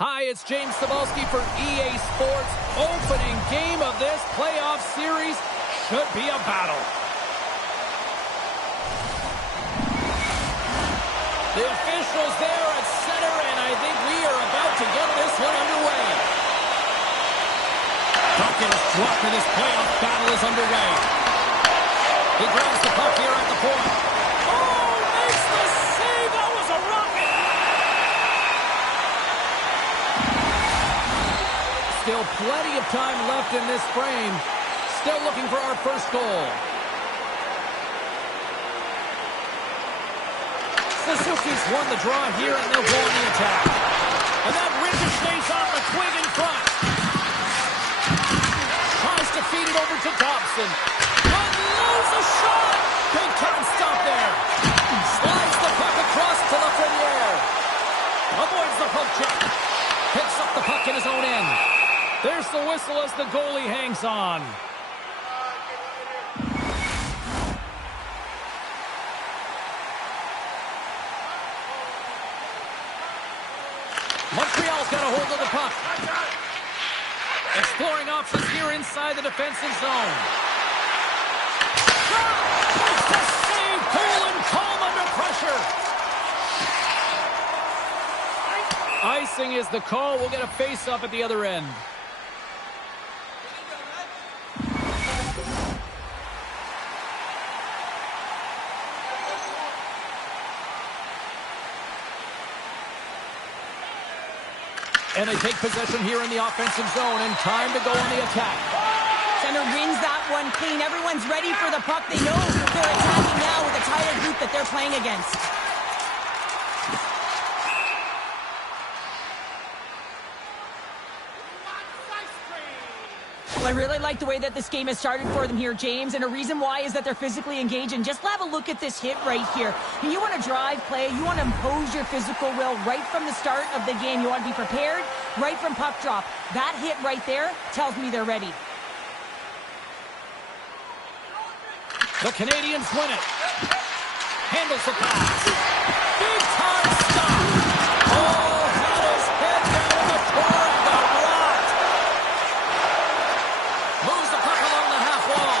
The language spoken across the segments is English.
Hi, it's James Cebulski for EA Sports. Opening game of this playoff series should be a battle. The officials there at center, and I think we are about to get this one underway. Bucket is dropped and this playoff battle is underway. He grabs the puck here at the point. Oh, makes the save! That was a rocket! Still plenty of time left in this frame. Still looking for our first goal. Suzuki's won the draw here, and they'll go on the attack. And that ricochets off the twig in front. Tries to feed it over to Dobson. Unloads a shot! Big time stop there. Slides the puck across to Lafreniere. Avoids the poke check. Picks up the puck in his own end. There's the whistle as the goalie hangs on. Montreal's got a hold of the puck. Exploring options here inside the defensive zone. Makes the save. Cool and calm under pressure. Icing is the call. We'll get a face-off at the other end. And they take possession here in the offensive zone, and time to go on the attack. Center wins that one clean. Everyone's ready for the puck. They know they're attacking now with a tighter group that they're playing against. Well, I really like the way that this game has started for them here, James, and a reason why is that they're physically engaged. And just have a look at this hit right here. You want to drive play, you want to impose your physical will right from the start of the game. You want to be prepared right from puck drop. That hit right there tells me they're ready. The Canadians win it. Handles the pass. Big time stop. Oh, had his head down in the corner of the rot. Moves the puck along the half wall.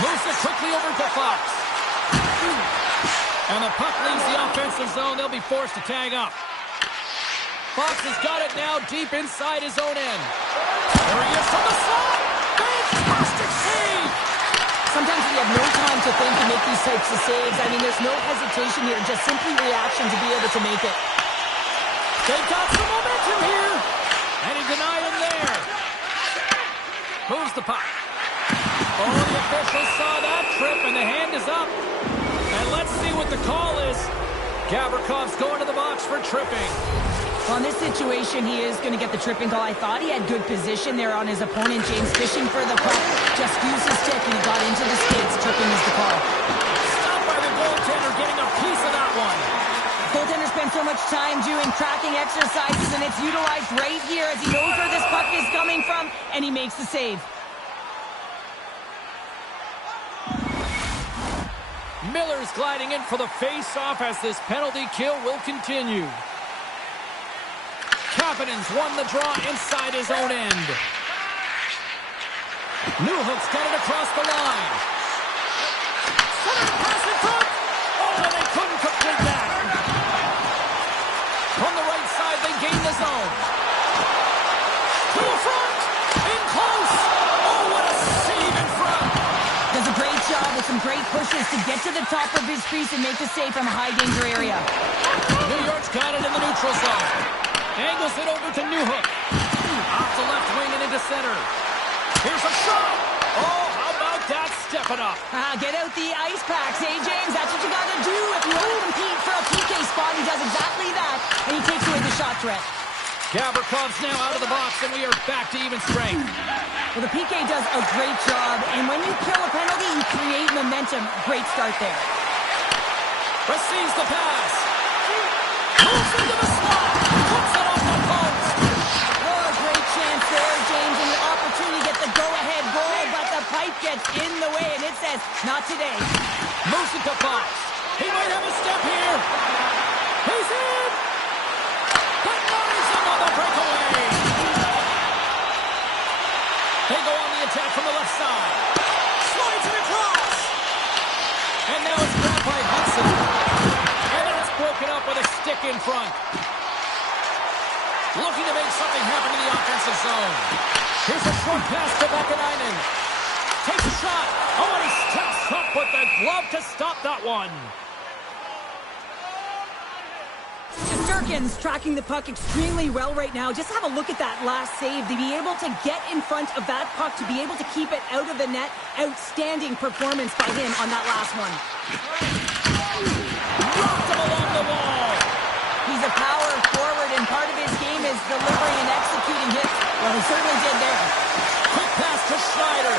Moves it quickly over to Fox. And the puck leaves the offensive zone. They'll be forced to tag up. Fox has got it now deep inside his own end. There he is from the slot. Fantastic save! Sometimes we have no time to think and make these types of saves. I mean, there's no hesitation here, just simply reaction to be able to make it. They've got some momentum here. And he denied him there. Moves the puck. Oh, the officials saw that trip, and the hand is up. And let's see what the call is. Gavrikhov's going to the box for tripping. Well, in this situation, he is going to get the tripping call. I thought he had good position there on his opponent. James fishing for the puck. Just used his stick and he got into the skids. Tripping is the call. Stopped by the goaltender, getting a piece of that one. Goaltender spends so much time doing tracking exercises, and it's utilized right here as he knows where this puck is coming from, and he makes the save. Miller's gliding in for the face-off as this penalty kill will continue. Kapanen's won the draw inside his own end. Newhook's got it across the line. Center pass in front. Oh, they couldn't complete that. From the right side, they gain the zone. To the front. In close. Oh, what a save in front. Does a great job with some great pushes to get to the top of his crease and make the save from a high-danger area. New York's got it in the neutral zone. Angles it over to Newhook. Off the left wing and into center. Here's a shot. Oh, how about that? Step it up. Get out the ice packs, eh, James? That's what you got to do. If you want to compete for a PK spot, he does exactly that, and he takes away the shot threat. Gavrikov's now out of the box, and we are back to even strength. Well, the PK does a great job, and when you kill a penalty, you create momentum. Great start there. Receives the pass. Moves into the slot. Puts it off the post. Oh, great chance there, James, and the opportunity to get the go-ahead goal, but the pipe gets in the way, and it says, not today. Moves it to Fox. He might have a step here. He's in. zone. Here's a short pass to Vakanainen. Takes a shot. Oh, and he steps up with the glove to stop that one. Shesterkin's tracking the puck extremely well right now. Just have a look at that last save. To be able to get in front of that puck, to be able to keep it out of the net. Outstanding performance by him on that last one. Knocked him along the wall. He's a power forward, and part of his game is delivering and executing hits. Well, he certainly did there. Quick pass to Schneider.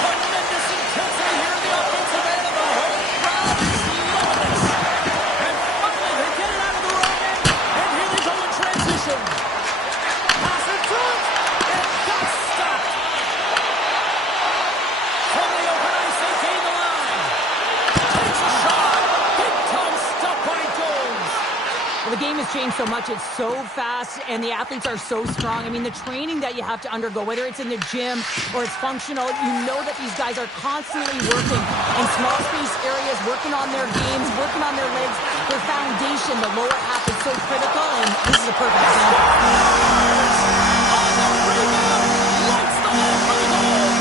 Tremendous intensity here in the offensive end of the home crowd is loving this. And finally, they get it out of the wrong end. And here they go in transition. Pass it through. And that's stopped. From the open ice, they gain the line. Takes a shot. Big time stop by Jones. Well, the game has changed so much. It's so fast, and the athletes are so strong. I mean, the training that you have to undergo, whether it's in the gym or it's functional, you know that these guys are constantly working in small space areas, working on their games, working on their legs. Their foundation, the lower half, is so critical, and this is a perfect example. On the rebound, lights the ball for the goal.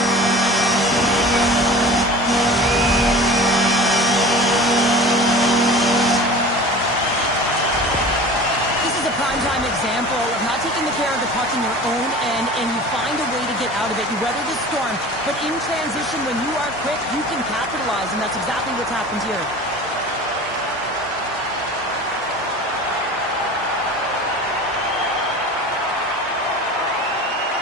This is a primetime example of not taking the care of the puck in your own end, and you find a way to get out of it. You weather the storm, but in transition, when you are quick, you can capitalize, and that's exactly what's happened here.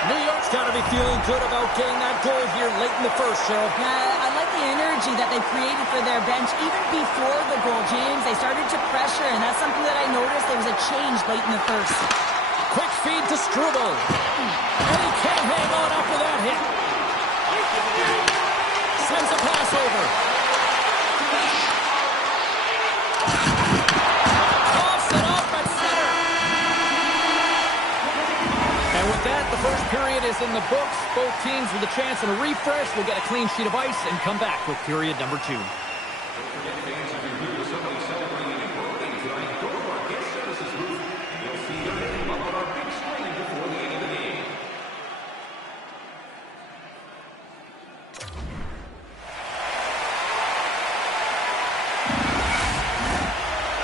New York's got to be feeling good about getting that goal here late in the first, Cheryl. Yeah, I like the energy that they created for their bench. Even before the goal, James, they started to pressure, and that's something that I noticed. There was a change late in the first. Quick feed to Struble. And he can't hang on after that hit. Sends a pass over. Toss it up at center. And with that, the first period is in the books. Both teams with a chance and a refresh will get a clean sheet of ice and come back with period number 2.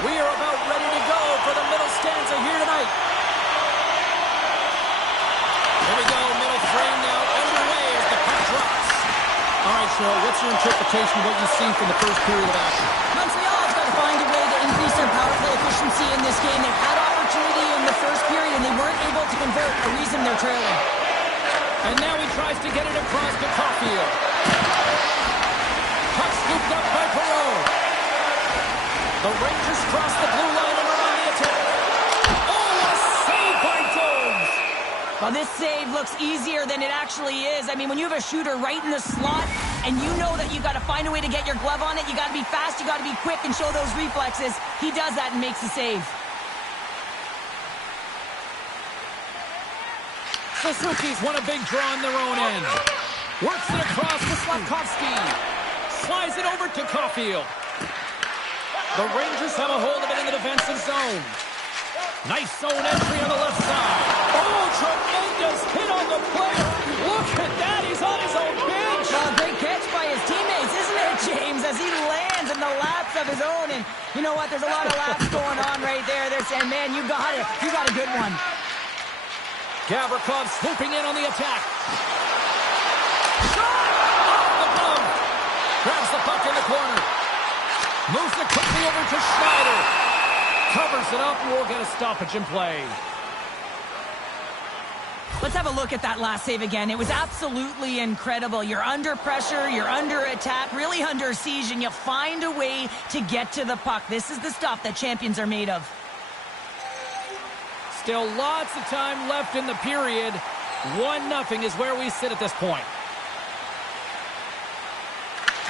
We are about ready to go for the middle stanza here tonight. Here we go, middle frame now underway as the puck drops. All right, Cheryl, what's your interpretation of what you've seen from the first period of action? Montreal's got to find a way to increase their power play efficiency in this game. They had opportunity in the first period, and they weren't able to convert. A reason they're trailing. And now he tries to get it across to Caulfield. Puck scooped up by Perreault. The Rangers cross the blue line and are on the attack. Oh, what a save by Jones! Well, this save looks easier than it actually is. I mean, when you have a shooter right in the slot and you know that you got to find a way to get your glove on it, you got to be fast, you got to be quick and show those reflexes. He does that and makes the save. Suzuki's won a big draw on their own end. Works it across to Slavkovsky. Slides it over to Caulfield. The Rangers have a hold of it in the defensive zone. Nice zone entry on the left side. Oh, tremendous hit on the player. Look at that. He's on his own bench. Well, great catch by his teammates, isn't it, James, as he lands in the laps of his own. And you know what? There's a lot of laps going on right there. They're saying, man, you got it. You got a good one. Gavrikov swooping in on the attack. Shot! Off the glove. Grabs the puck in the corner. Moves it quickly over to Schneider. Covers it up, and we'll get a stoppage in play. Let's have a look at that last save again. It was absolutely incredible. You're under pressure, you're under attack, really under siege, and you find a way to get to the puck. This is the stuff that champions are made of. Still lots of time left in the period. 1-0 is where we sit at this point.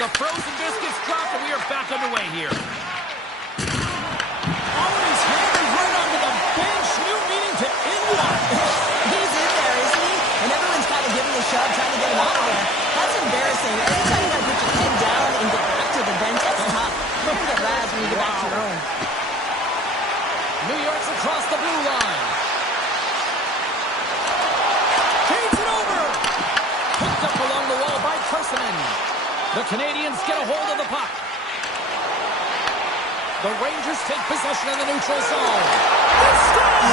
The frozen biscuits drop, and we are back underway here. Oh, and he's handed right onto the bench. New meaning to anyone. He's in there, isn't he? And everyone's kind of giving a shove, trying to get him out of there. That's embarrassing. Every time you got to put your head down and get back to the bench, that's tough. Don't get razzed when you get back to your own. New York's across the blue line. The Canadians get a hold of the puck. The Rangers take possession in the neutral zone. They score!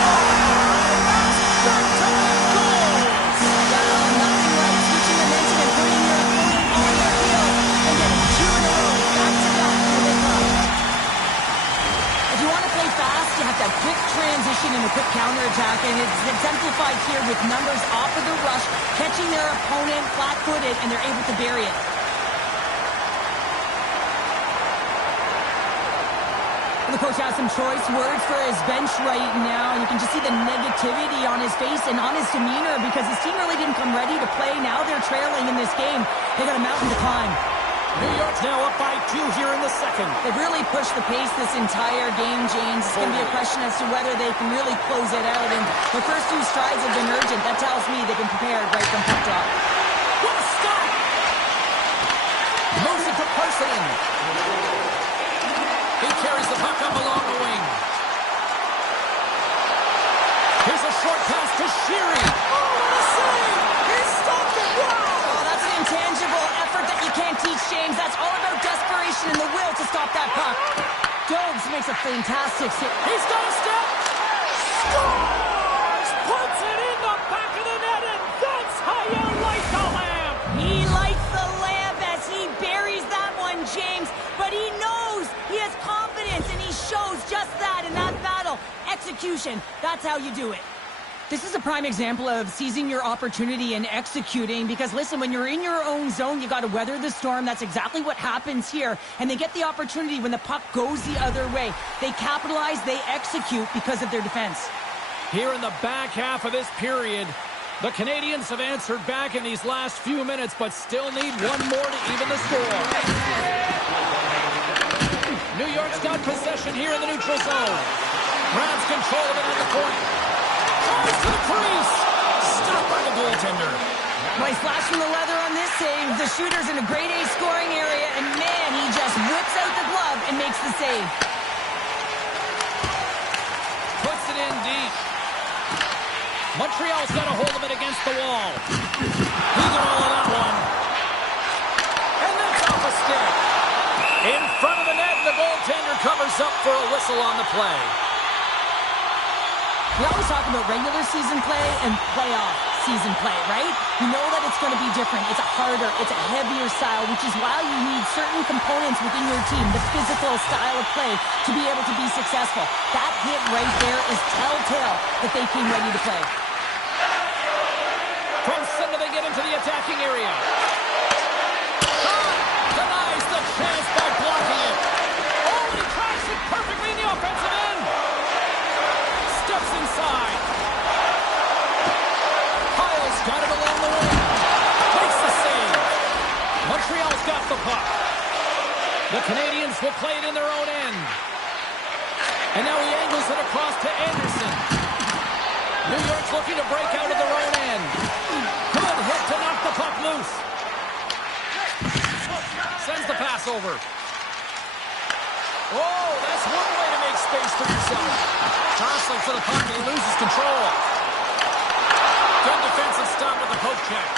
Back-to-back goals! Well, nothing like switching momentum and putting your opponent on their heels and getting 2 in a row, back-to-back, here they come. If you want to play fast, you have to have quick transition and a quick counterattack, and it's exemplified here with numbers off of the rush, catching their opponent flat-footed, and they're able to bury it. The coach has some choice words for his bench right now, and you can just see the negativity on his face and on his demeanor because his team really didn't come ready to play. Now they're trailing in this game. They got a mountain to climb. New York's now up by 2 here in the second. They've really pushed the pace this entire game, James. It's going to be a question as to whether they can really close it out, and their first 2 strides have been urgent. That tells me they've been prepared right from puck drop. What a stop! Moves it to Parson. He carries the puck up along the wing. Here's a short pass to Sheary. Oh, what a save! He stopped it! Wow! Oh, that's an intangible effort that you can't teach, James. That's all about desperation and the will to stop that puck. Dobbs makes a fantastic save. He's got a step! Scores! Puts it in the back of the net, and that's how you light the lamp! He lights the lamp as he buries that one, James. But he knows he has confidence, and he shows just that in that battle. Execution, that's how you do it. This is a prime example of seizing your opportunity and executing because, listen, when you're in your own zone, you got to weather the storm. That's exactly what happens here. And they get the opportunity when the puck goes the other way. They capitalize, they execute because of their defense. Here in the back half of this period, the Canadians have answered back in these last few minutes, but still need one more to even the score. New York's got possession here in the neutral zone. Grabs control of it at the point. Tries to the crease. Stopped by the goaltender. Nice flash from the leather on this save. The shooter's in a grade A scoring area, and man, he just whips out the glove and makes the save. Puts it in deep. Montreal's got a hold of it against the wall. He got all of that one. And that's off a stick. In front of the net, the goaltender covers up for a whistle on the play. We always talk about regular season play and playoff season play, right? You know that it's going to be different. It's a harder, it's a heavier style, which is why you need certain components within your team, the physical style of play, to be able to be successful. That hit right there is telltale that they came ready to play. From center, they get into the attacking area. Denies the chance by blocking it. Oh, he cracks it perfectly in the offensive end. Steps inside. Kyle's got it along the wing. Makes the save. Montreal's got the puck. The Canadians will play it in their own end. And now he angles it across to Anderson. New York's looking to break out of their own end. Good hit to knock the puck loose. Sends the pass over. Oh, that's one way to make space for yourself. Jostling for the puck and he loses control. Good defensive stop with the poke check.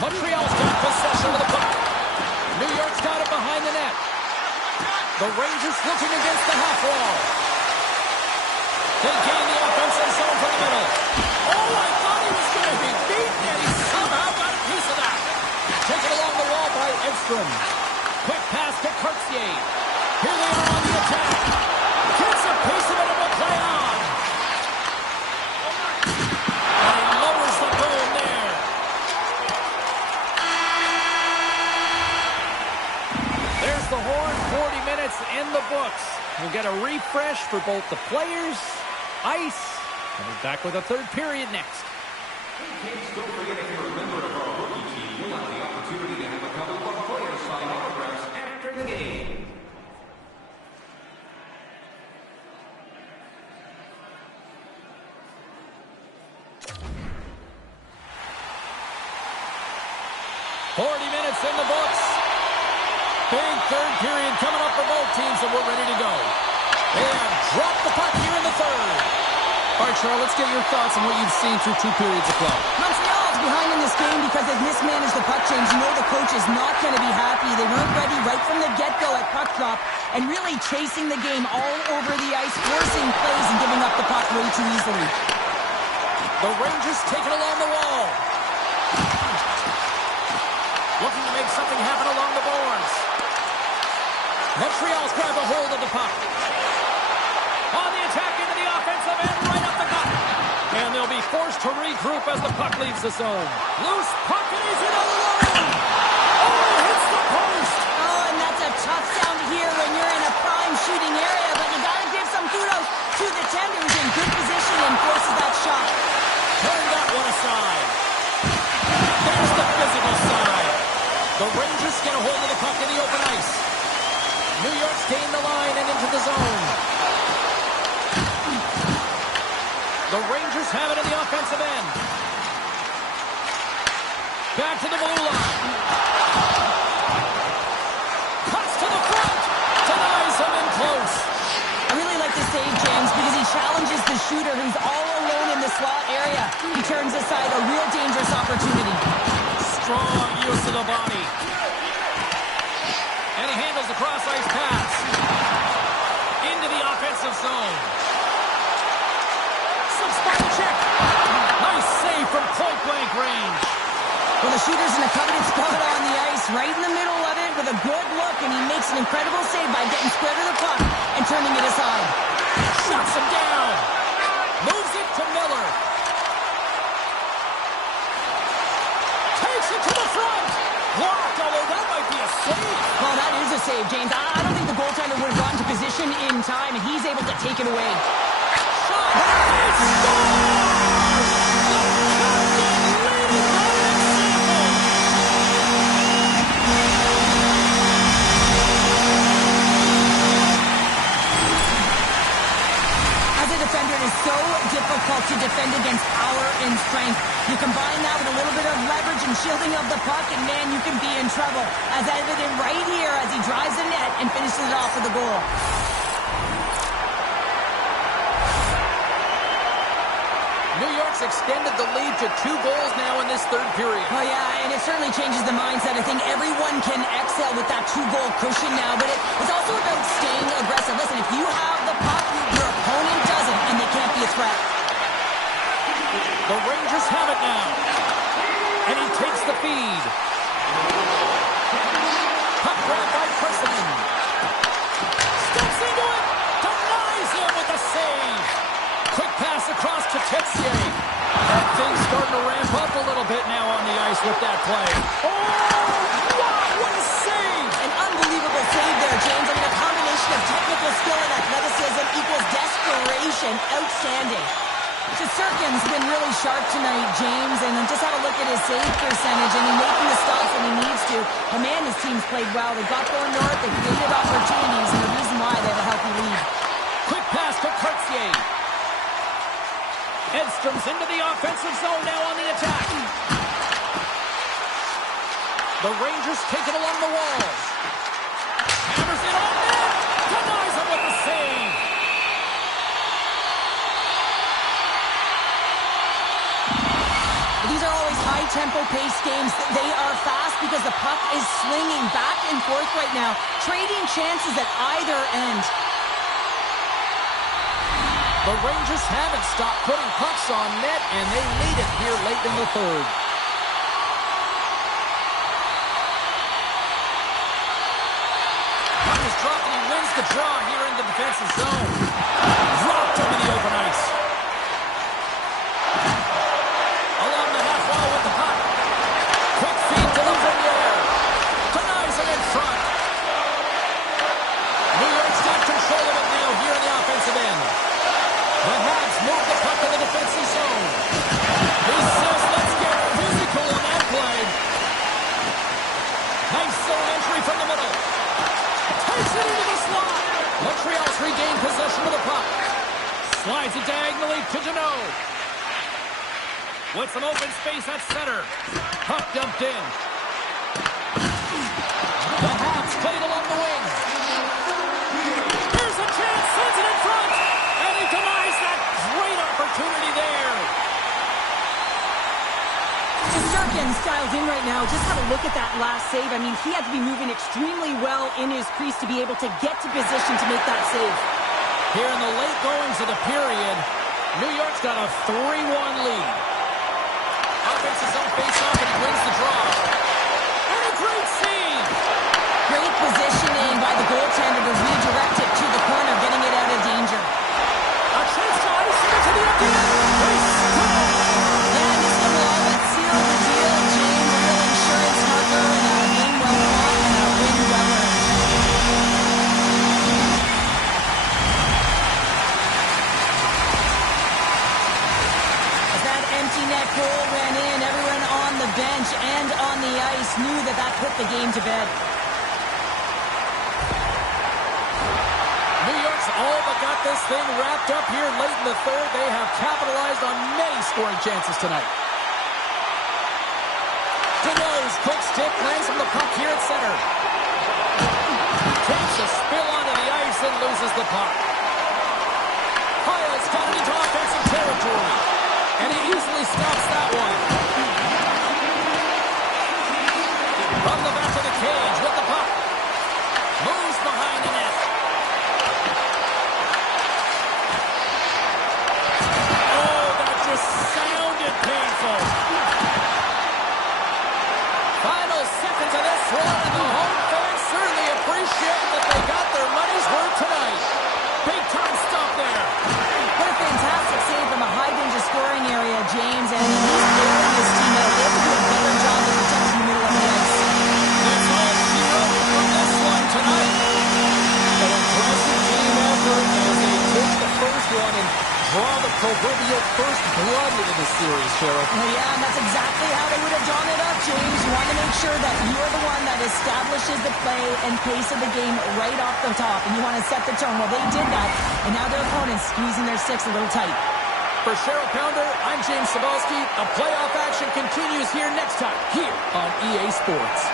Montreal's got possession of the puck. New York's got it behind the net. The Rangers looking against the half wall. They gain the offensive zone from the middle. Oh, I thought he was going to be beaten, and he somehow got a piece of that. Taken along the wall by Edstrom. Quick pass to Cartier. Here they are on the attack. Gets a piece of it and will play on. And he lowers the boom there. There's the horn. 40 minutes in the books. We'll get a refresh for both the players, ice, and we're back with a third period next. Don't forget, if you're a member of our rookie team, you'll have the opportunity to have a couple of our players sign autographs after the game. Minutes in the books. Big third period coming up for both teams, and we're ready to go. They have dropped the puck here in the third. All right, Charles, let's get your thoughts on what you've seen through 2 periods of play. Montreal Montreal's behind in this game because they've mismanaged the puck change. You know the coach is not going to be happy. They weren't ready right from the get-go at puck drop and really chasing the game all over the ice, forcing plays and giving up the puck way too easily. The Rangers take it along the wall. Looking to make something happen along the boards. Montreal's grabbed a hold of the puck. On the attack into the offensive end, right up the gut. And they'll be forced to regroup as the puck leaves the zone. Loose puck, and he's in alone. Oh, hits the post. Oh, and that's a tough sound to hear when you're in a prime shooting area, but you got to give some kudos to the tender who's in good position and forces that shot. Turn that one aside. There's the physical side. The Rangers get a hold of the puck in the open ice. New York's gained the line and into the zone. The Rangers have it in the offensive end. Back to the blue line. Cuts to the front. Denies him in close. I really like the save, James, because he challenges the shooter who's all alone in the slot area. He turns aside a real dangerous opportunity. Strong use of the body. And he handles the cross-ice pass. Into the offensive zone. Slips by the check. Nice save from point-blank range. Well, the shooter's in a coveted spot on the ice, right in the middle of it with a good look, and he makes an incredible save by getting square to the puck and turning it aside. Shuts him down. Moves it to Miller. Takes it to the front. Blocked, although that might be a save. Well, that is a save, James. I don't think the goaltender would have gotten to position in time, and he's able to take it away. Shot. It's scores! The captain leading by example. As a defender, it is so difficult to defend against power and strength. You combine that with a little bit of leverage and shielding of the puck, and man, you can be in trouble. As evident right here as he drives the net and finishes it off with a goal. New York's extended the lead to 2 goals now in this third period. Oh, yeah, and it certainly changes the mindset. I think everyone can excel with that 2-goal cushion now, but it's also about staying aggressive. Listen, if you have the puck, your opponent doesn't, and they can't be a threat. The Rangers have it now. And he takes the feed. Puck grabbed by Preston. Steps into it. Denies him with a save. Quick pass across to Texier. That thing's starting to ramp up a little bit now on the ice with that play. Oh, wow, what a save. An unbelievable save there, James. I mean, a combination of technical skill and athleticism equals desperation. Outstanding. Shesterkin's been really sharp tonight, James, and just had a look at his save percentage, and he's making the stops when he needs to. But man, his team's played well. They got going north, they created opportunities, and the reason why they have a healthy lead. Quick pass to Cartier. Edstrom's into the offensive zone now on the attack. The Rangers take it along the walls. Hammers it on net. Denies him with the save. These are always high-tempo pace games. They are fast because the puck is swinging back and forth right now, trading chances at either end. The Rangers haven't stopped putting pucks on net, and they lead it here late in the third. Puck is dropped, and he wins the draw here in the defensive zone. Dropped him in the open ice. Along the half wall with the puck. Quick feed to Lafreniere. Denies him in front. New York's got control of it now here in the offensive end. The Habs move the puck in the defensive zone. He says, let's get physical on that play. Nice zone entry from the middle. Takes it into the slot. Montreal's regained possession of the puck. Slides it diagonally to Jeannot. With some open space at center. Puck dumped in. The Habs played along the wing. Here's a chance. Sends it in front. And he denies that great opportunity there. now. Just have a look at that last save. I mean, he had to be moving extremely well in his crease to be able to get to position to make that save. Here in the late goings of the period, New York's got a 3-1 lead. Offense is on face-off, and he wins the draw. And a great save! Great positioning by the goaltender to redirect it to the corner, getting it out of danger. A chance to ice it to the empty net. They score! Yeah, this one will all but seal the deal, James. A real insurance marker and a game well fought and a win well earned. As that empty net goal went in, everyone on the bench and on the ice knew that that put the game to bed. New York's all but got this thing wrapped up here late in the third. They have capitalized on many scoring chances tonight. Deneau's quick stick lands from the puck here at center. Takes a spill onto the ice and loses the puck. Hyle's got it into offensive territory. And he easily stops that one. From the back of the cage with the puck. Moves behind the net. Oh, that just sounded painful. Final seconds of this one, and the home fans certainly appreciate that they got their money's worth tonight. Big time stop there. What a fantastic save from a high-danger scoring area, James, and he's airing his team out. They have to do a better job of protecting the middle of the ice. That's all she wrote from this one tonight. An impressive team effort as they take the first one and draw the proverbial first blood into the series, Sheriff. Well, yeah, and that's exactly how they would have drawn it up, James. You want to make sure that you're the one that establishes the play and pace of the game right off the top, and you want to set the tone. Well, they did that, and now their opponents squeezing their sticks a little tight. For Sheriff Pounder, I'm James Cybulski. A playoff action continues here next time, here on EA Sports.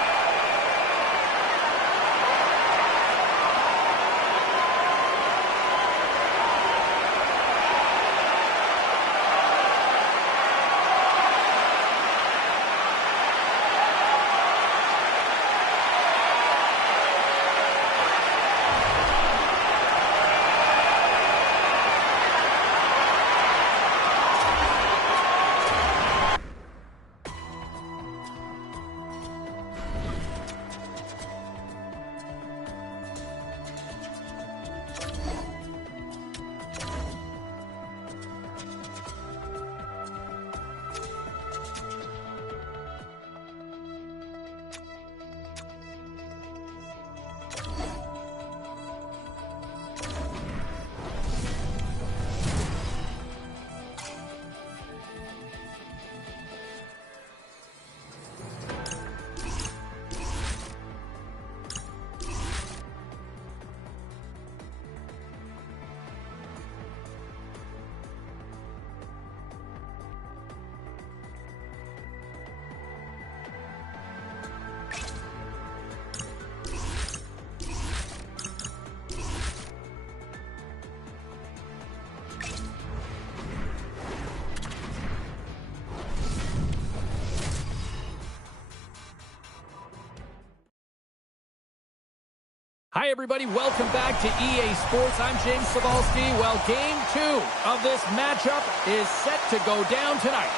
Hi, everybody. Welcome back to EA Sports. I'm James Cybulski. Well, Game 2 of this matchup is set to go down tonight.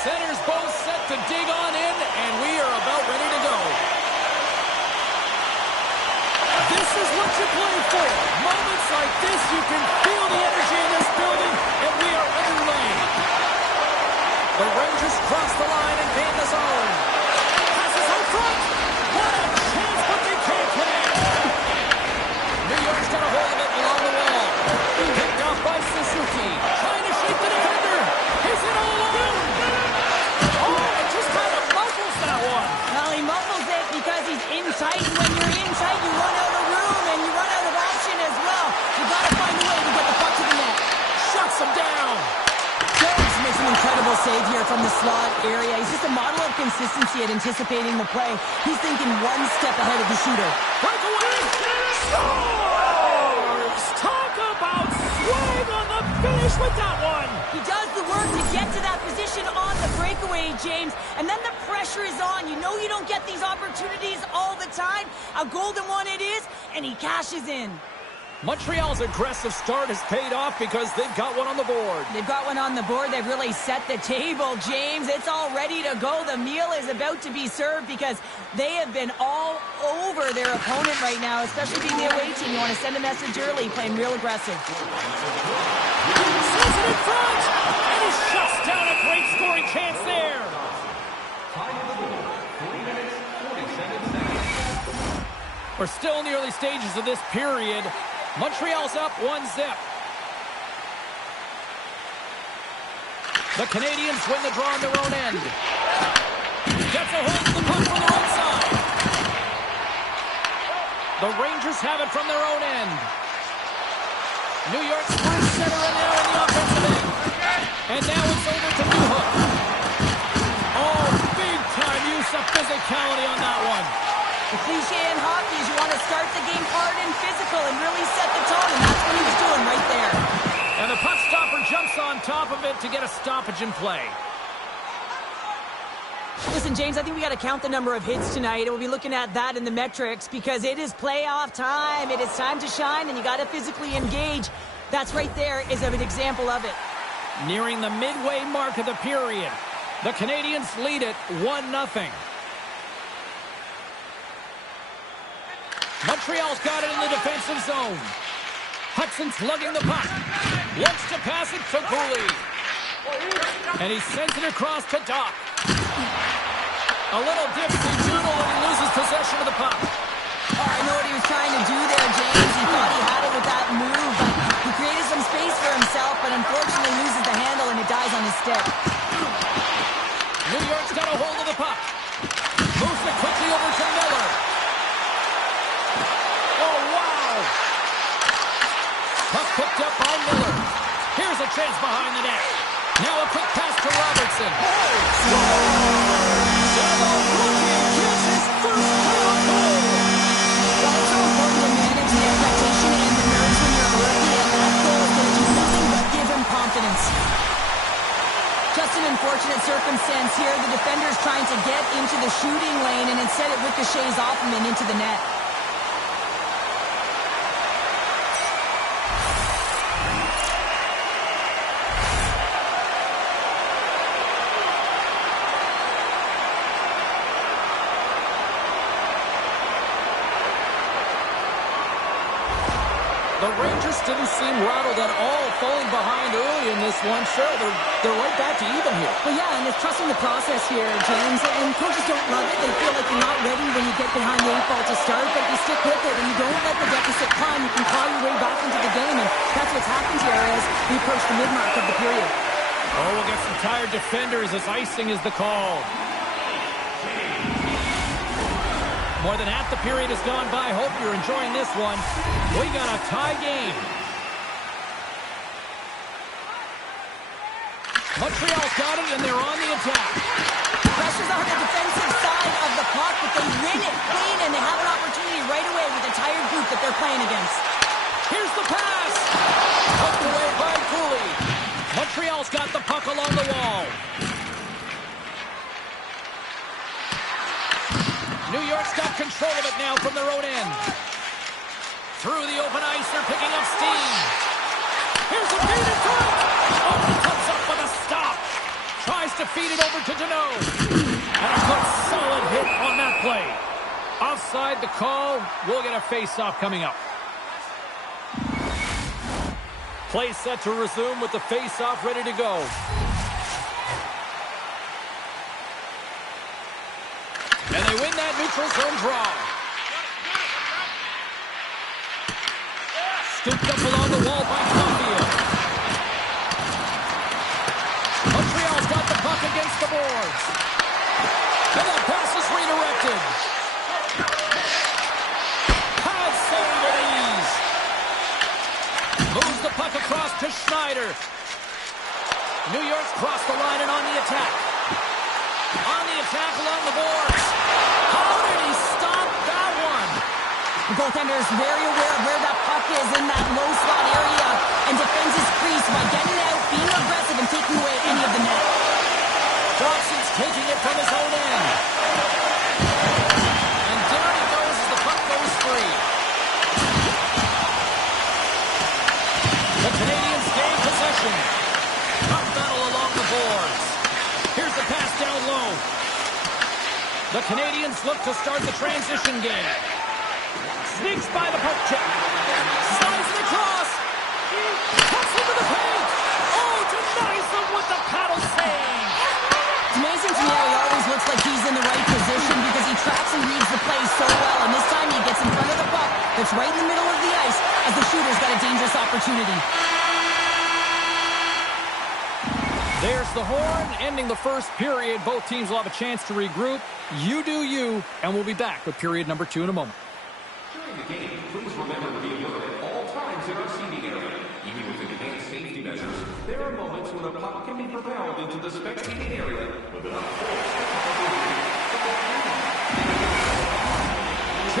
Centers both set to dig on in, and we are about ready to go. This is what you play for. Moments like this, you can feel the energy in this building, and we are underway. The Rangers cross the line and gain the zone. Front. What a chance, but they can't connect. New York's got a hold of it along the wall. Picked off by Suzuki. Trying to shake the defender. He's in all alone. Oh, it just kind of muffles that one. Well, he muffles it because he's in tight, and when you're in tight, you run out of room, and you run out of option as well. You got to find a way to get the puck to the net. Shuts him down. Jones makes an incredible save here from the slot area. He's just a model of consistency at anticipating the play. He's thinking one step ahead of the shooter. Breakaway! Scores! Talk about swag on the finish finish with that one. He does the work to get to that position on the breakaway, James, and then the pressure is on. You know you don't get these opportunities all the time. A golden one it is, and he cashes in. Montreal's aggressive start has paid off because they've got one on the board. They've got one on the board. They've really set the table, James. It's all ready to go. The meal is about to be served because they have been all over their opponent right now, especially being the away team. You want to send a message early, playing real aggressive. Sends it in front, and he shuts down a great scoring chance there. Time of the board, 3 minutes, 47 seconds. We're still in the early stages of this period. Montreal's up 1-0. The Canadians win the draw on their own end. Gets a hold of the puck from the right side. The Rangers have it from their own end. New York splits center and now in the offensive end. And now it's over to Newhook. Oh, big-time use of physicality on that one. The cliche in hockey is you want to start the game hard and physical and really set the tone, and that's what he was doing right there. And the puck stopper jumps on top of it to get a stoppage in play. Listen, James, I think we got to count the number of hits tonight, and we'll be looking at that in the metrics because it is playoff time. It is time to shine, and you got to physically engage. That's right there is an example of it. Nearing the midway mark of the period, the Canadians lead it 1-0. Montreal's got it in the defensive zone. Hudson's lugging the puck. Wants to pass it to Cooley. And he sends it across to Doc. A little dipsy-doodle and he loses possession of the puck. Oh, I know what he was trying to do there, James. He thought he had it with that move, but he created some space for himself, but unfortunately loses the handle and it dies on his stick. New York's got a hold of the puck. Moves it quickly over to Miller. Oh, wow! Puck picked up by Miller. Here's a chance behind the net. Now a quick pass to Robertson. Sabo looking, gets his first playoff goal. Well, it's so important to manage the expectation and the nerves when you're a rookie, and that goal is going to do nothing but give him confidence. Just an unfortunate circumstance here. The defender's trying to get into the shooting lane, and instead it ricochets off him and into the net. The Rangers didn't seem rattled at all, falling behind early in this one. Sure, they're right back to even here. Well, yeah, and it's trusting the process here, James. And coaches don't love it. They feel like you're not ready when you get behind the 8 ball to start, but you stick with it and you don't let the deficit climb. You can claw your way back into the game, and that's what's happened here as we approach the mid-mark of the period. Oh, we'll get some tired defenders as icing is the call. More than half the period has gone by. Hope you're enjoying this one. We got a tie game. Montreal's got it, and they're on the attack. Pressure's on the defensive side of the puck, but they win it clean, and they have an opportunity right away with a tired group that they're playing against. Here's the pass. Poked away by Cooley. Montreal's got the puck along the wall. New York's got control of it now from their own end. Through the open ice, they're picking up steam. Here's a feed in front. Oh, he comes up with a stop. Tries to feed it over to Deneau. And a good solid hit on that play. Offside the call. We'll get a face-off coming up. Play set to resume with the face-off ready to go. And they win that neutral zone draw. Scooped up along the wall by Caulfield. Montreal's got the puck against the boards. And that pass is redirected. Pad save at ease. Moves the puck across to Schneider. New York's crossed the line and on the attack. On the attack along the boards. How did he stop that one? The goaltender is very aware of where that puck is in that low slot area and defends his crease by getting out, being aggressive, and taking away any of the net. Thompson's taking it from his own end. And down he goes as the puck goes free. The Canadians gain possession. Puck battle along the boards. Here's the pass down low. The Canadians look to start the transition game. Sneaks by the poke check. Slides it across. Cuts into the paint. Oh, denies them with the paddle save. It's amazing to me how he always looks like he's in the right position because he tracks and reads the play so well. And this time he gets in front of the puck that's right in the middle of the ice as the shooter's got a dangerous opportunity. There's the horn, ending the first period. Both teams will have a chance to regroup. You do you, and we'll be back with period number 2 in a moment. During the game, please remember to be alert at all times in our seating area. Even with advanced safety measures, there are moments when a puck can be propelled into the spectating area with enough force to cause a lead.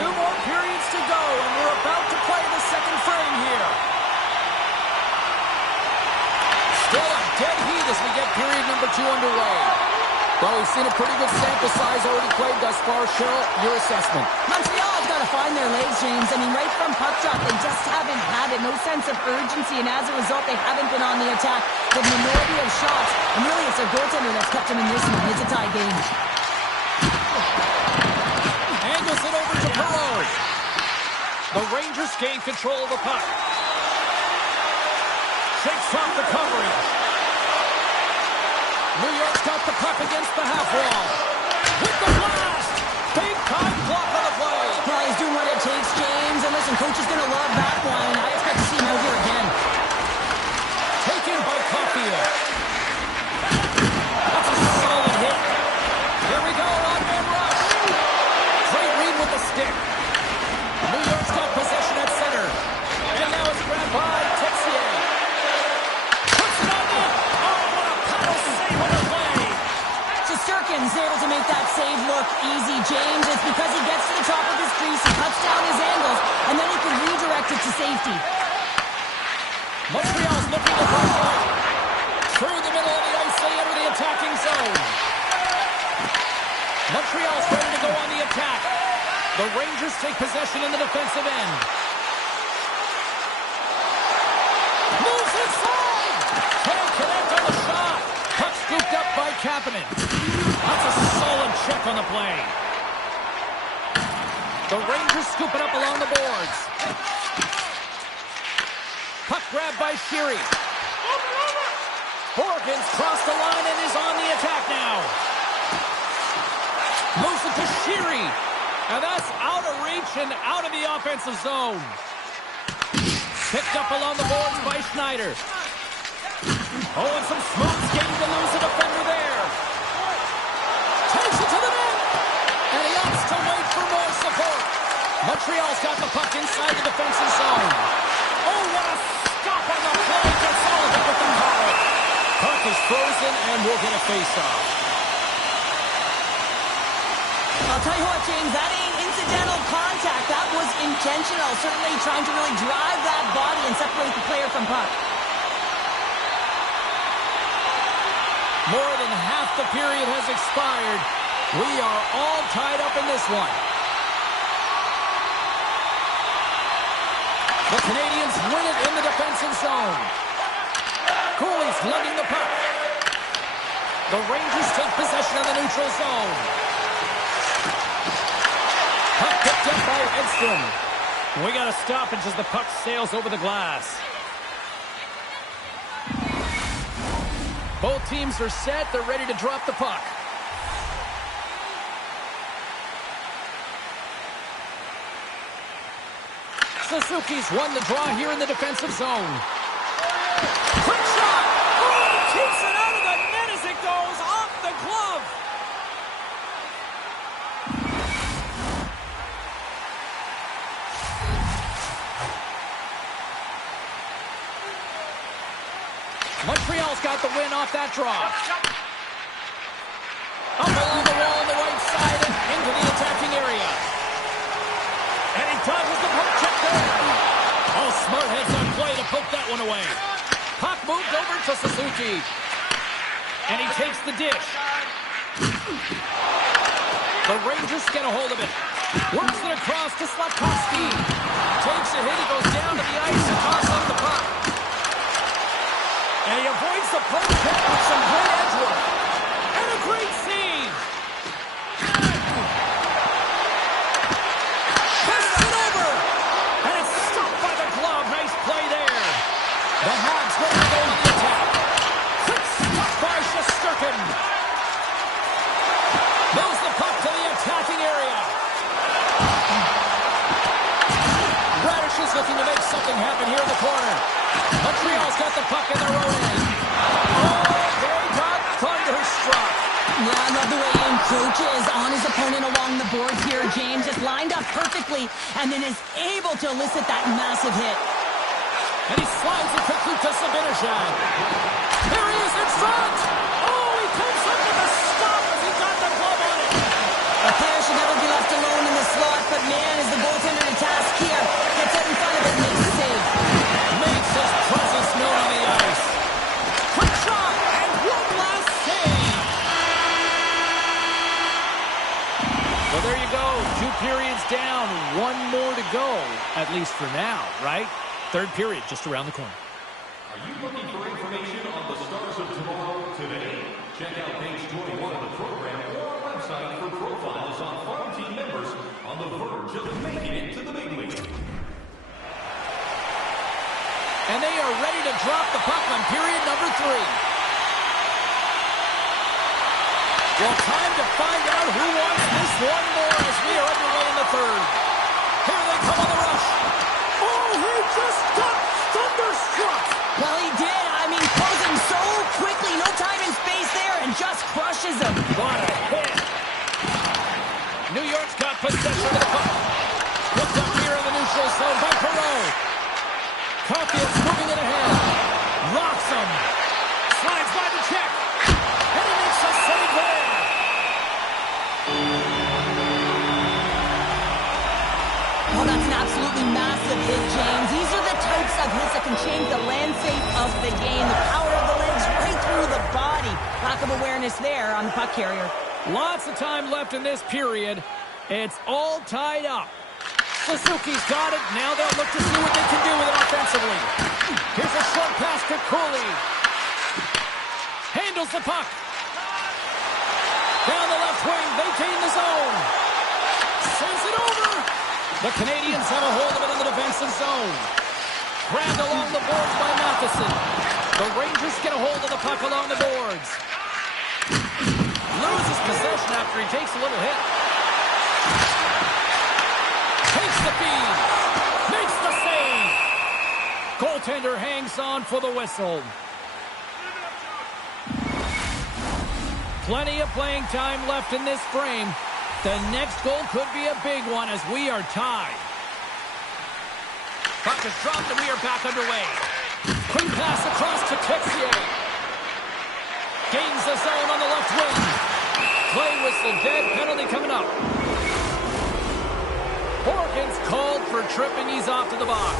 2 more periods to go, and we're about to play the second frame here. Still a dead heat as we get period number 2 underway. Well, we've seen a pretty good sample size already played thus far. Cheryl, your assessment. Montreal's got to find their legs, James. I mean, right from puck drop, they just haven't had it. No sense of urgency, and as a result, they haven't been on the attack. The minority of shots, and really it's their goaltender that's kept them in this one. It's a tie game. Angles it over to Perreault. The Rangers gain control of the puck. Shakes off the coverage. New York's got the puck against the half wall. With the blast! Big time block on the play. Well, he's doing what it takes, James. And listen, coach is going to love that one. I expect to see him out here again. Taken by Caulfield. That's a solid hit. Here we go, on-man rush. Great read with the stick. New York's got possession at center. And now it's grabbed by Texier. Puts it on net. Oh, what a paddle save on the play. Shesterkin's able to make that save look easy, James. It's because he gets to the top of his crease, he cuts down his angles, and then he can redirect it to safety. Montreal's looking to push right. Through the middle of the ice, they enter the attacking zone. Montreal's ready to go on the attack. The Rangers take possession in the defensive end. Moves inside! Can't connect on the shot. Puck scooped up by Kapanen. That's a solid check on the play. The Rangers scoop it up along the boards. Puck grabbed by Sheary. Horgan's crossed the line and is on the attack now. Moves it to Sheary. And that's out of reach and out of the offensive zone. Picked up along the boards by Schneider. Oh, and some smooth skating to lose a defender there. Takes it to the net. And he opts to wait for more support. Montreal's got the puck inside the defensive zone. Oh, what a stop on the play. Gets all of it with the power. Puck is frozen and we'll get a face-off. I'll tell you what, James, that ain't incidental contact. That was intentional. Certainly trying to really drive that body and separate the player from puck. More than half the period has expired. We are all tied up in this one. The Canadians win it in the defensive zone. Cooley's lugging the puck. The Rangers take possession of the neutral zone. Puck picked up by Edstrom. We got to stop it as the puck sails over the glass. Both teams are set. They're ready to drop the puck. Suzuki's won the draw here in the defensive zone. Quick shot! Oh, keeps it out of the net as it goes off the glove. Montreal's got the win off that draw. Up along the wall on the right side and into the attacking area. And he dodges the poke check there. Oh, one away. Puck moved over to Suzuki. And he takes the dish. The Rangers get a hold of it. Works it across to Slafkovsky. Takes a hit. He goes down to the ice and tosses off the puck. And he avoids the poke check with some great edge work. And a great save. Pass it over. And it's stopped by the glove. Nice play there. The Habs ready to go on the attack. Quick stop by Shesterkin. Moves the puck to the attacking area. Radish is looking to make something happen here in the corner. Montreal's got the puck in their own end. Oh, they got thunderstruck. Yeah, I love the way he encroaches on his opponent along the boards here. James just lined up perfectly and then is able to elicit that massive hit. And he slides it quickly to Zibanejad. There he is in front. Oh, he comes up with a stop as he got the glove on it. A player should never be left alone in the slot, but man, is the goaltender to task here. Gets out in front of it and makes the save. Makes his presence known on the ice. Quick shot and one last save. Well, there you go. 2 periods down. 1 more to go, at least for now, right? 3rd period just around the corner. Are you looking for information on the stars of tomorrow today? Check out page 21 of the program or our website for profiles on farm team members on the verge of making it to the big league. And they are ready to drop the puck on period number 3. Well, time to find out who wants this one more as we are underway in the 3rd. Here they come on the rush. Oh, he just got thunderstruck. Well, he did. I mean, closing so quickly. No time and space there and just crushes him. What a hit. New York's got possession of the puck. Looked up here in the neutral zone by Perreault. Coffey is moving it ahead. Rocks him. Slides by the check. And he makes a save there. Oh, that's an absolutely massive hit, James. These are the types of hits that can change the landscape of the game. The power of the legs right through the body. Lack of awareness there on the puck carrier. Lots of time left in this period. It's all tied up. Suzuki's got it. Now they'll look to see what they can do with it offensively. Here's a short pass to Cooley. Handles the puck. Down the left wing. They gain the zone. Sends it over. The Canadians have a hold of it in the defensive zone. Grabbed along the boards by Matheson. The Rangers get a hold of the puck along the boards. Loses possession after he takes a little hit. Takes the feed. Makes the save. Goaltender hangs on for the whistle. Plenty of playing time left in this frame. The next goal could be a big one as we are tied. Puck is dropped and we are back underway. Quick pass across to Texier. Gains the zone on the left wing. Play whistle dead. Penalty coming up. Horgan's called for tripping. He's off to the box.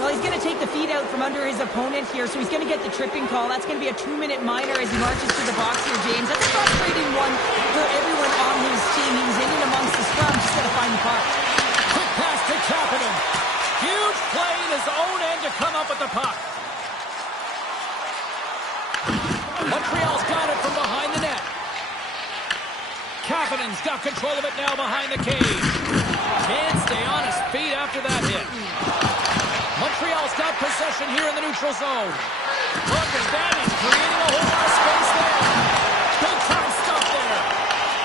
Well, he's going to take the feed out from under his opponent here, so he's going to get the tripping call. That's going to be a 2-minute minor as he marches to the box here, James. That's a frustrating one for everyone on his team. He was in and amongst the scrum, just got to find the puck. Quick pass to Kapanen. Huge play in his own end to come up with the puck. Montreal's got it from behind the net. Kapanen's got control of it now behind the cage. Can't stay on his feet after that hit. Montreal's got possession here in the neutral zone. Look at that, he's creating a whole lot of space there. Big time stop there.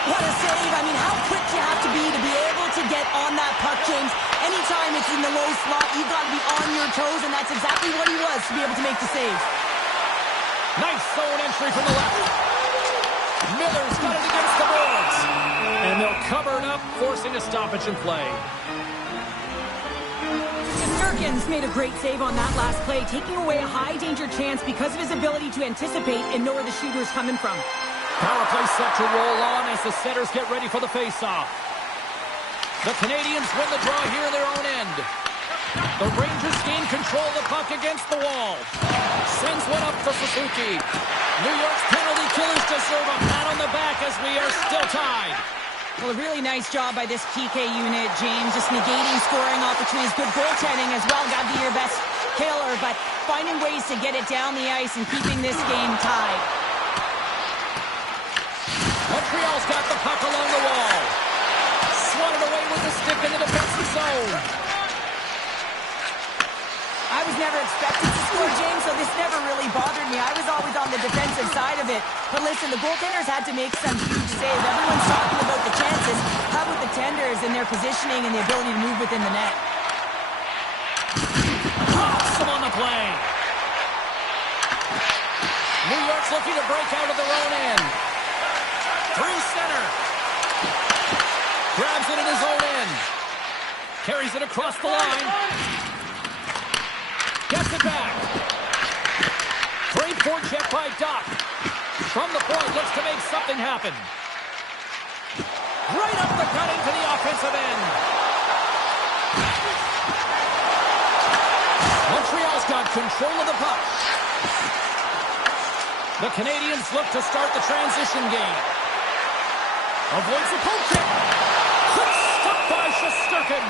What a save. I mean, how quick you have to be able to get on that puck, James. Anytime it's in the low slot, you've got to be on your toes, and that's exactly what he was to be able to make the save. Nice zone entry from the left. Miller's got it against the boards. And they'll cover it up, forcing a stoppage in play. Shesterkin's made a great save on that last play, taking away a high-danger chance because of his ability to anticipate and know where the shooter's coming from. Power play set to roll on as the setters get ready for the face-off. The Canadians win the draw here in their own end. The Rangers gain control of the puck against the wall. Sends one up for Suzuki. New York's penalty killers deserve a pat on the back as we are still tied. Well, a really nice job by this PK unit, James. Just negating scoring opportunities. Good goaltending as well. Got to be your best killer, but finding ways to get it down the ice and keeping this game tied. Montreal's got the puck along the wall. Swatted away with the stick in the defensive zone. I was never expected to score, James, so this never really bothered me. I was always on the defensive side of it. But listen, the goaltenders had to make some huge saves. Everyone's talking about the chances. How about the tenders and their positioning and the ability to move within the net? Awesome on the play. New York's looking to break out of their own end. Through center. Grabs it in his own end. Carries it across the line. Gets it back. Great forecheck by Doc. From the point, looks to make something happen. Right up the gut into the offensive end. Montreal's got control of the puck. The Canadians look to start the transition game. Avoids the poke check. Quick stop by Shesterkin.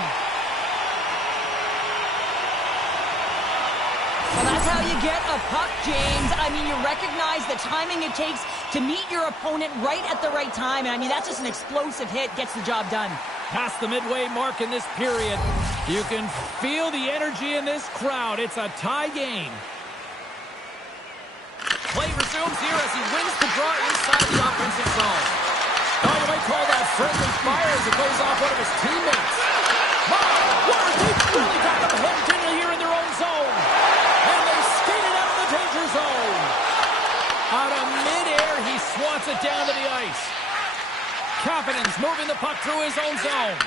Well, that's how you get a puck, James. I mean, you recognize the timing it takes to meet your opponent right at the right time. And I mean, that's just an explosive hit. Gets the job done. Past the midway mark in this period. You can feel the energy in this crowd. It's a tie game. Play resumes here as he wins the draw inside the offensive zone. Oh, you might call that friendly fire as it goes off one of his teammates. My word, they've really got them hemmed in here in their own zone. And they skated out of the danger zone. Out of midair, he swats it down to the ice. Kapanen's moving the puck through his own zone.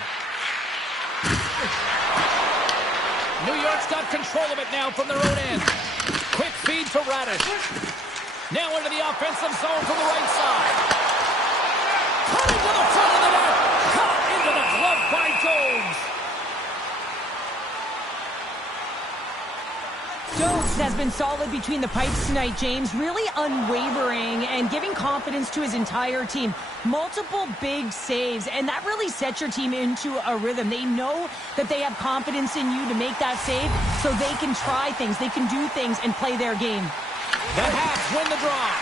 New York's got control of it now from their own end. Quick feed to Radish. Now into the offensive zone from the right side. Cutting to the front of the net. Caught into the glove by Jones. Jones has been solid between the pipes tonight, James. Really unwavering and giving confidence to his entire team. Multiple big saves, and that really sets your team into a rhythm. They know that they have confidence in you to make that save, so they can try things, they can do things, and play their game. The Habs win the draw.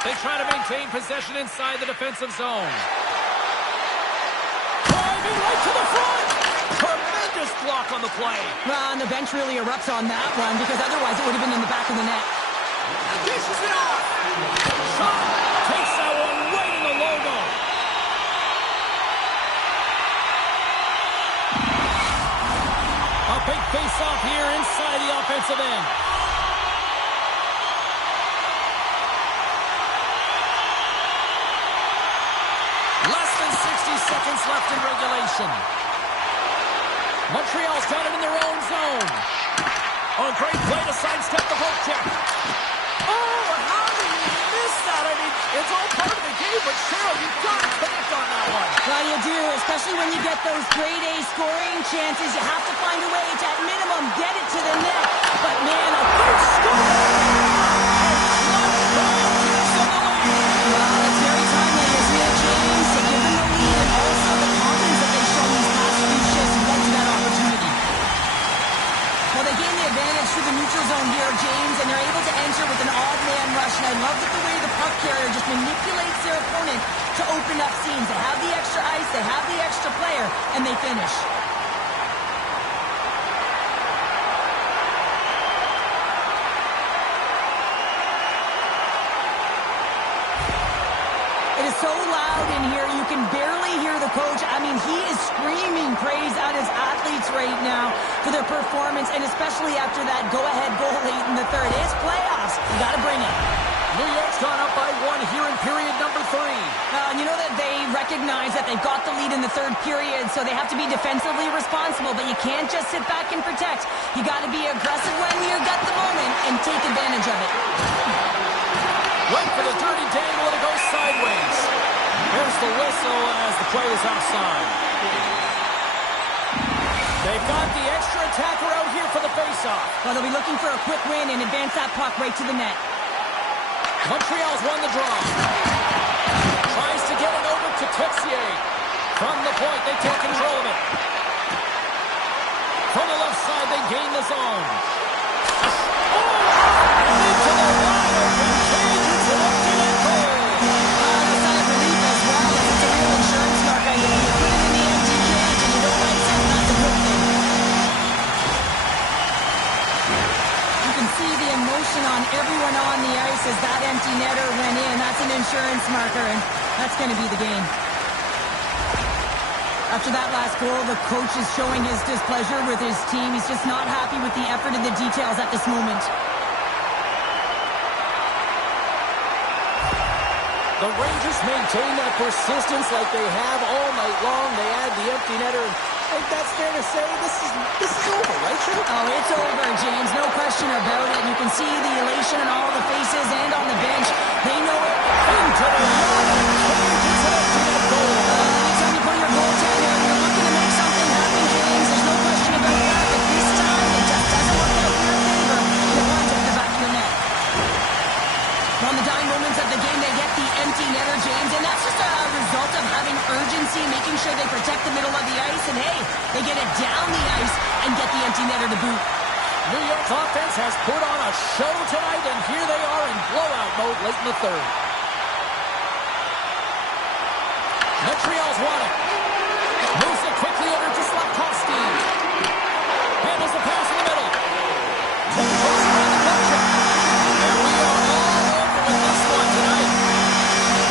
They try to maintain possession inside the defensive zone. Driving right to the front. Tremendous block on the play. Well, and the bench really erupts on that one because otherwise it would have been in the back of the net. Dishes it off. Shot. Takes that one right in the logo. A big face-off here inside the offensive end. Less than 60 seconds left in regulation. Montreal's got it in their own zone. Oh, great play to sidestep the poke check. Oh, how do you miss that? I mean, it's all part of the game, but Cheryl, you've got to connect on that one. Well, you do, especially when you get those grade A scoring chances. You have to find a way to, at minimum, get it to the net. But, man, a good score! Well, it's very timely, isn't it, James? To give them the lead and also the confidence that they've shown these past few shifts led to that opportunity. Well, they gain the advantage through the neutral zone here, James, and they're able to enter with an odd man rush. And I love that the way the puck carrier just manipulates their opponent to open up seams. They have the extra ice, they have the extra player, and they finish. It is so loud in here, you can barely hear the coach. I mean, he is screaming praise at his athletes right now for their performance, and especially after that go-ahead goal late in the third. It's playoffs. You got to bring it. New York's gone up by one here in period number 3. You know that they recognize that they've got the lead in the third period, so they have to be defensively responsible, but you can't just sit back and protect. You got to be aggressive when you've got the moment and take advantage of it. Right for the dirty dangle, and it goes sideways. There's the whistle as the play is outside. They've got the extra attacker out here for the faceoff. Well, they'll be looking for a quick win and advance that puck right to the net. Montreal's won the draw. Tries to get it over to Texier. From the point, they take control of it. From the left side, they gain the zone. Into the wide open cage. It's an empty net goal. A sign of relief as well. It's a real insurance marker. You put it in the empty cage and you don't ice it, that's a good thing. You can see the emotion on everyone on the ice as that empty netter went in. That's an insurance marker, and that's going to be the game. After that last goal, the coach is showing his displeasure with his team. He's just not happy with the effort and the details at this moment. The Rangers maintain that persistence like they have all night long. They add the empty netter, and I think that's fair to say this is over, right, Sean? Oh, it's over, James. No question about it. You can see the elation on all the faces and on the bench. They know it. Into the wide open cage. It's an empty net goal. Anytime you put your goaltender, you're looking to make something happen, James. There's no question about that. But this time, it just doesn't work out in your favor. You want it at the back of your net. On the dying moments of the game, they get the empty netter, James, and that's just a result of having urgency, making sure they protect the middle of the ice, and hey, they get it down the ice and get the empty netter to boot. New York's offense has put on a show tonight, and here they are in blowout mode late in the third. Montreal's won it. Moves it quickly over to Slafkovsky. Handles the pass in the middle. Goes around the punch. And we are all over with this one tonight.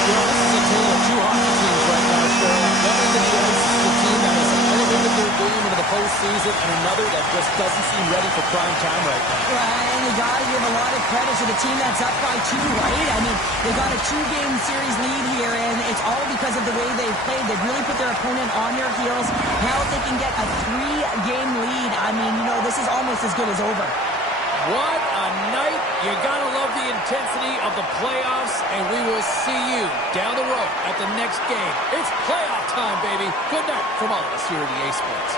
You know, this is a tale of two hockey teams right now, Cheryl. One end of the ice is the team that has elevated their game into the postseason, and another that just doesn't seem ready for prime time right now. Right, and you got to give a lot of credit to the team that's up by 2, right? I mean, they got a 2-game series lead here, and it's all because of the way they've played. They've really put their opponent on their heels. Now if they can get a 3-game lead, I mean, you know, this is almost as good as over. What a night. You gotta love the intensity of the playoffs, and we will see you down the road at the next game. It's playoff time, baby. Good night from all of us here at EA Sports.